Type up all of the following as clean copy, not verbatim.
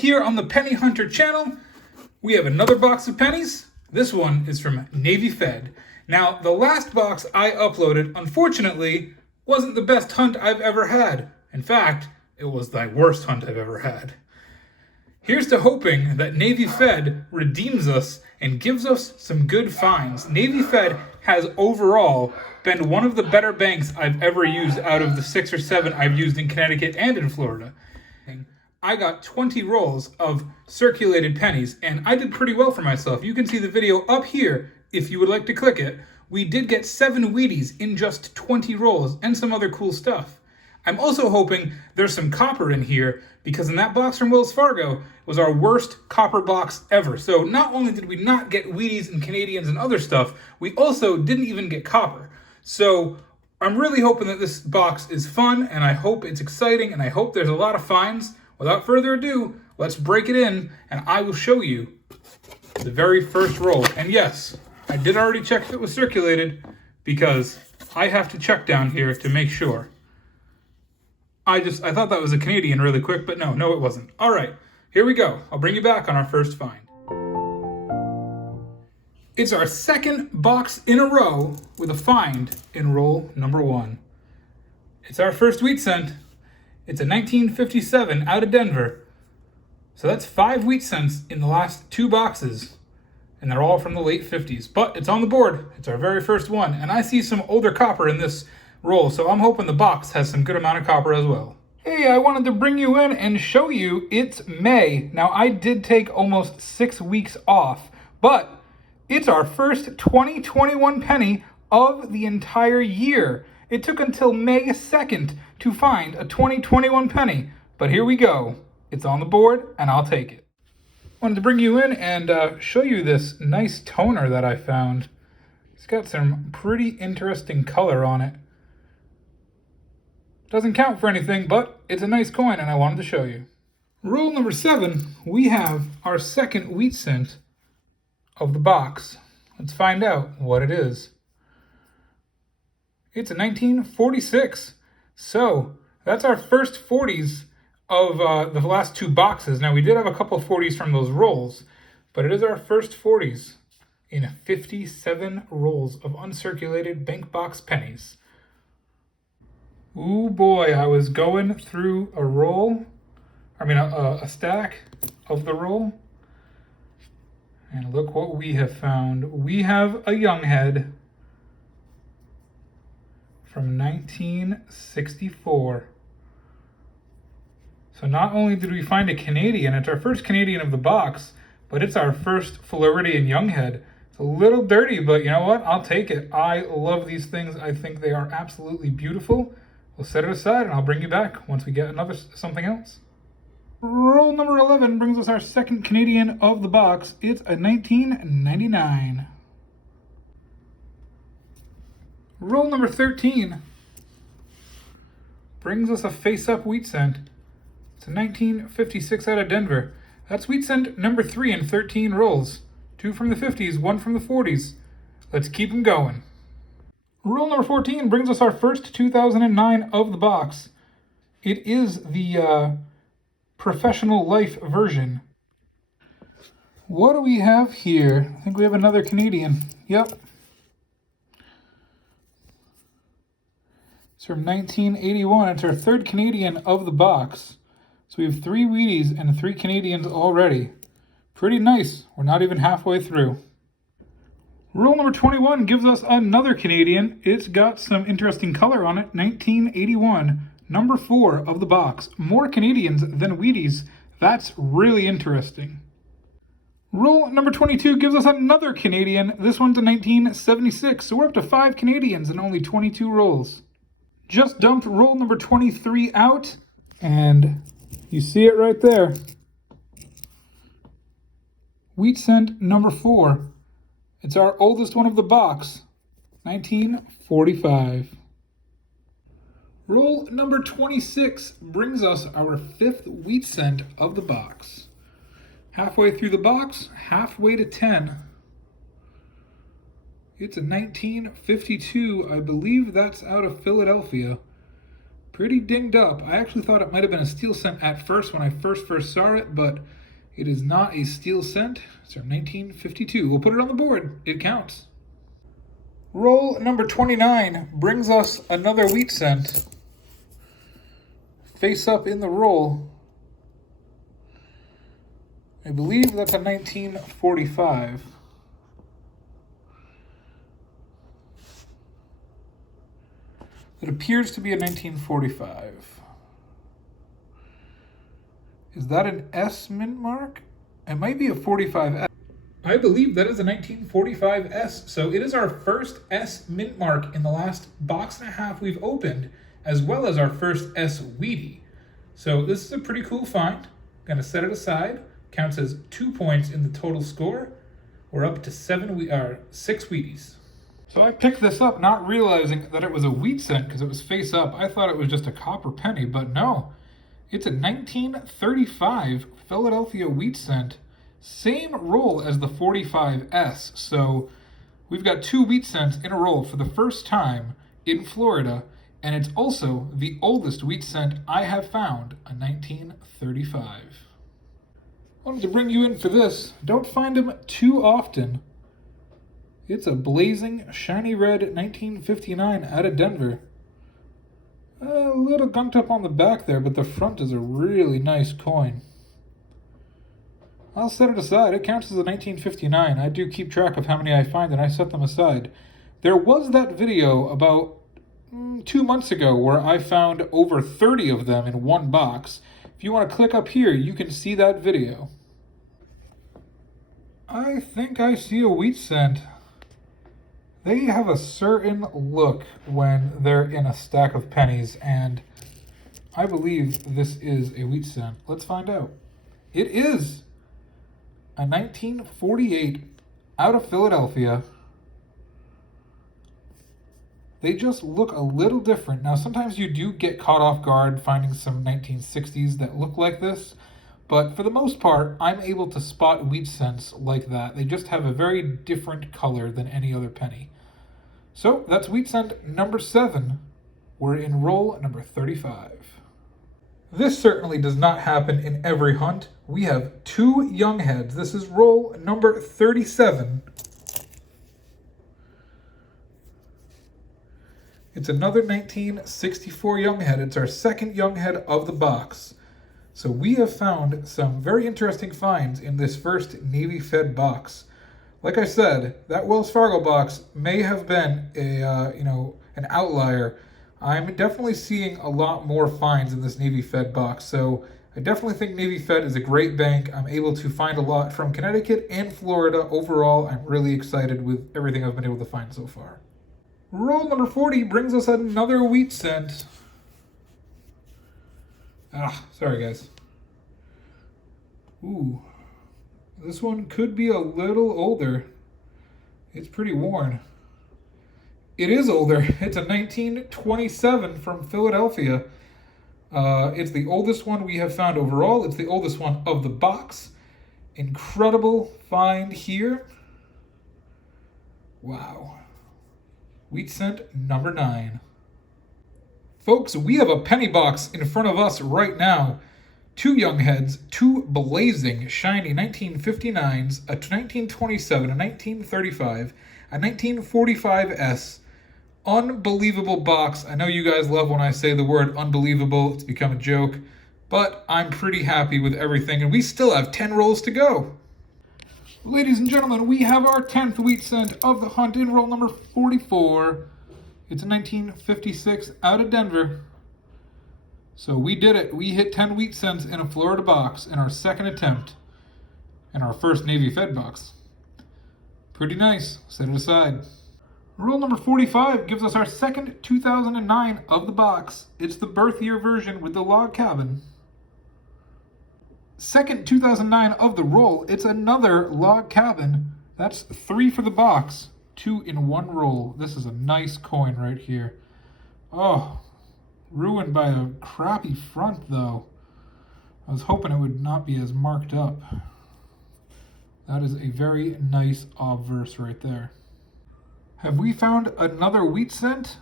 here on the Penny Hunter channel. We have another box of pennies. This one is from LiQywd. Now, the last box I uploaded, unfortunately, wasn't the best hunt I've ever had. In fact, it was the worst hunt I've ever had. Here's to hoping that LiQywd redeems us and gives us some good finds. LiQywd has overall been one of the better banks I've ever used out of the 6 or 7 I've used in Connecticut and in Florida. I got 20 rolls of circulated pennies, and I did pretty well for myself. You can see the video up here if you would like to click it. We did get 7 Wheaties in just 20 rolls and some other cool stuff. I'm also hoping there's some copper in here, because in that box from Wells Fargo was our worst copper box ever. So not only did we not get Wheaties and Canadians and other stuff, we also didn't even get copper. So I'm really hoping that this box is fun, and I hope it's exciting, and I hope there's a lot of finds. Without further ado, let's break it in, and I will show you the very first roll. And yes, I did already check if it was circulated, because I have to check down here to make sure. I thought that was a Canadian really quick, but no, it wasn't. All right, here we go. I'll bring you back on our first find. It's our second box in a row with a find in roll number 1. It's our first wheat cent. It's a 1957 out of Denver. So that's 5 wheat cents in the last 2 boxes. And they're all from the late 50s. But it's on the board. It's our very first one. And I see some older copper in this roll, so I'm hoping the box has some good amount of copper as well. Hey, I wanted to bring you in and show you it's May. Now, I did take almost 6 weeks off, but it's our first 2021 penny of the entire year. It took until May 2nd to find a 2021 penny, but here we go. It's on the board, and I'll take it. I wanted to bring you in and show you this nice toner that I found. It's got some pretty interesting color on it. Doesn't count for anything, but it's a nice coin, and I wanted to show you. Roll number 7, we have our second wheat cent of the box. Let's find out what it is. It's a 1946. So that's our first 40s of the last 2 boxes. Now, we did have a couple of 40s from those rolls, but it is our first 40s in 57 rolls of uncirculated bank box pennies. Ooh boy, I was going through a stack of the roll, and look what we have found. We have a young head from 1964. So not only did we find a Canadian, it's our first Canadian of the box, but it's our first Floridian young head. It's a little dirty, but you know what? I'll take it. I love these things. I think they are absolutely beautiful. We'll set it aside, and I'll bring you back once we get something else. Roll number 11 brings us our second Canadian of the box. It's a 1999. Roll number 13 brings us a face-up wheat cent. It's a 1956 out of Denver. That's wheat cent number 3 in 13 rolls. 2 from the 50s, 1 from the 40s. Let's keep them going. Roll number 14 brings us our first 2009 of the box. It is the Professional Life version. What do we have here? I think we have another Canadian. Yep. It's from 1981. It's our third Canadian of the box. So we have 3 Wheaties and 3 Canadians already. Pretty nice. We're not even halfway through. Roll number 21 gives us another Canadian. It's got some interesting color on it. 1981, number 4 of the box. More Canadians than Wheaties. That's really interesting. Roll number 22 gives us another Canadian. This one's a 1976, so we're up to 5 Canadians in only 22 rolls. Just dumped roll number 23 out, and you see it right there. Wheat cent number 4. It's our oldest one of the box, 1945. Roll number 26 brings us our 5th wheat cent of the box. Halfway through the box, halfway to 10. It's a 1952, I believe that's out of Philadelphia. pretty dinged up. I actually thought it might have been a steel cent at first when I first saw it, but it is not a steel cent. It's from 1952. We'll put it on the board. It counts. Roll number 29 brings us another wheat cent. Face up in the roll. I believe that's a 1945. It appears to be a 1945. Is that an S mint mark? It might be a 45S. I believe that is a 1945S. So it is our first S mint mark in the last box and a half we've opened, as well as our first S Wheatie. So this is a pretty cool find. Gonna set it aside. Counts as 2 points in the total score. We're up to 6 Wheaties. So I picked this up not realizing that it was a wheat cent because it was face up. I thought it was just a copper penny, but no. It's a 1935 Philadelphia wheat cent. Same roll as the 45S. So we've got 2 wheat cents in a roll for the first time in Florida, and it's also the oldest wheat cent I have found, a 1935. Wanted to bring you in for this. Don't find them too often. It's a blazing, shiny red 1959 out of Denver. A little gunked up on the back there, but the front is a really nice coin. I'll set it aside. It counts as a 1959. I do keep track of how many I find, and I set them aside. There was that video about 2 months ago where I found over 30 of them in one box. If you want to click up here, you can see that video. I think I see a wheat cent. They have a certain look when they're in a stack of pennies, and I believe this is a wheat cent. Let's find out. It is a 1948 out of Philadelphia. They just look a little different. Now, sometimes you do get caught off guard finding some 1960s that look like this, but for the most part, I'm able to spot wheat cents like that. They just have a very different color than any other penny. So that's wheat cent number 7. We're in roll number 35. This certainly does not happen in every hunt. We have 2 young heads. This is roll number 37. It's another 1964 young head. It's our second young head of the box. So we have found some very interesting finds in this first Navy Fed box. Like I said, that Wells Fargo box may have been an outlier. I'm definitely seeing a lot more finds in this Navy Fed box. So I definitely think Navy Fed is a great bank. I'm able to find a lot from Connecticut and Florida. Overall, I'm really excited with everything I've been able to find so far. Roll number 40 brings us another wheat cent. Sorry guys. Ooh. This one could be a little older. It's pretty worn. It is older. It's a 1927 from Philadelphia. It's the oldest one we have found overall. It's the oldest one of the box. Incredible find here. Wow. Wheat cent number 9. Folks, we have a penny box in front of us right now. 2 young heads, 2 blazing, shiny 1959s, a 1927, a 1935, a 1945S. Unbelievable box. I know you guys love when I say the word unbelievable. It's become a joke. But I'm pretty happy with everything, and we still have 10 rolls to go. Ladies and gentlemen, we have our 10th wheat cent of the hunt in roll number 44. It's a 1956 out of Denver. So we did it. We hit 10 wheat cents in a Florida box in our second attempt. And our first Navy Fed box. Pretty nice. Set it aside. Roll number 45 gives us our second 2009 of the box. It's the birth year version with the log cabin. Second 2009 of the roll. It's another log cabin. That's 3 for the box. 2 in 1 roll. This is a nice coin right here. Oh, ruined by a crappy front though. I was hoping it would not be as marked up. That is a very nice obverse right there. Have we found another wheat cent?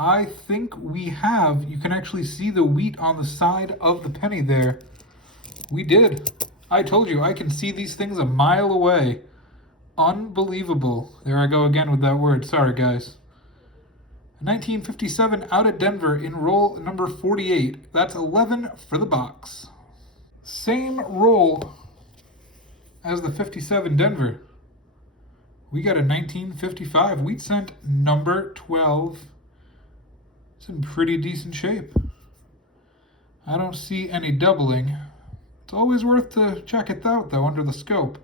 I think we have. You can actually see the wheat on the side of the penny there. We did. I told you, I can see these things a mile away. Unbelievable. There I go again with that word. Sorry, guys. 1957 out at Denver in roll number 48. That's 11 for the box. Same roll as the 57 Denver. We got a 1955 wheat cent number 12. It's in pretty decent shape. I don't see any doubling. It's always worth to check it out though under the scope.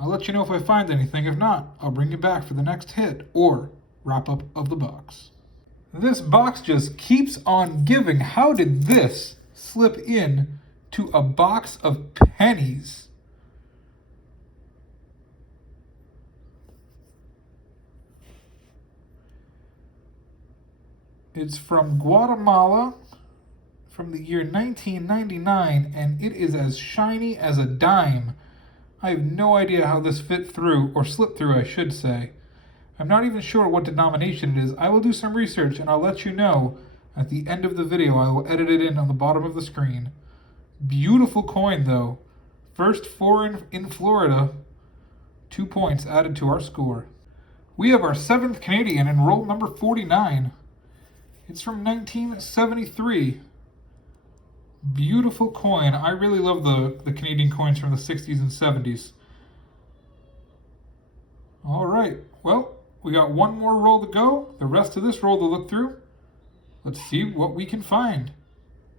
I'll let you know if I find anything. If not, I'll bring you back for the next hit or wrap up of the box. This box just keeps on giving. How did this slip in to a box of pennies? It's from Guatemala from the year 1999, and it is as shiny as a dime. I have no idea how this fit through, or slipped through, I should say. I'm not even sure what denomination it is. I will do some research and I'll let you know at the end of the video. I will edit it in on the bottom of the screen. Beautiful coin though. First foreign in Florida. 2 points added to our score. We have our 7th Canadian in roll number 49. It's from 1973. Beautiful coin. I really love the Canadian coins from the 60s and 70s. All right, well, we got one more roll to go. The rest of this roll to look through. Let's see what we can find.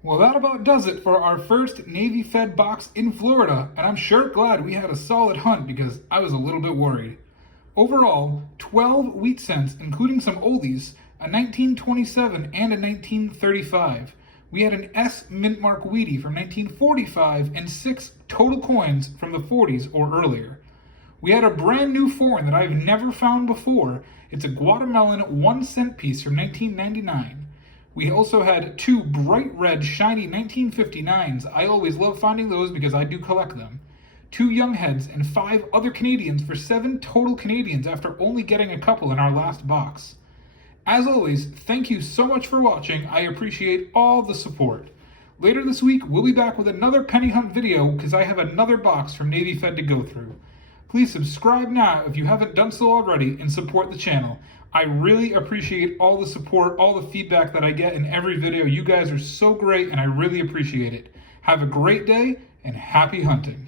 Well, that about does it for our first Navy Fed box in Florida, and I'm sure glad we had a solid hunt because I was a little bit worried. Overall, 12 wheat cents, including some oldies, a 1927 and a 1935. We had an S mint mark Wheatie from 1945 and 6 total coins from the 40s or earlier. We had a brand new foreign that I've never found before. It's a Guatemalan 1 cent piece from 1999. We also had 2 bright red shiny 1959s. I always love finding those because I do collect them. 2 young heads and 5 other Canadians for 7 total Canadians after only getting a couple in our last box. As always, thank you so much for watching. I appreciate all the support. Later this week, we'll be back with another penny hunt video because I have another box from Navy Fed to go through. Please subscribe now if you haven't done so already and support the channel. I really appreciate all the support, all the feedback that I get in every video. You guys are so great and I really appreciate it. Have a great day and happy hunting.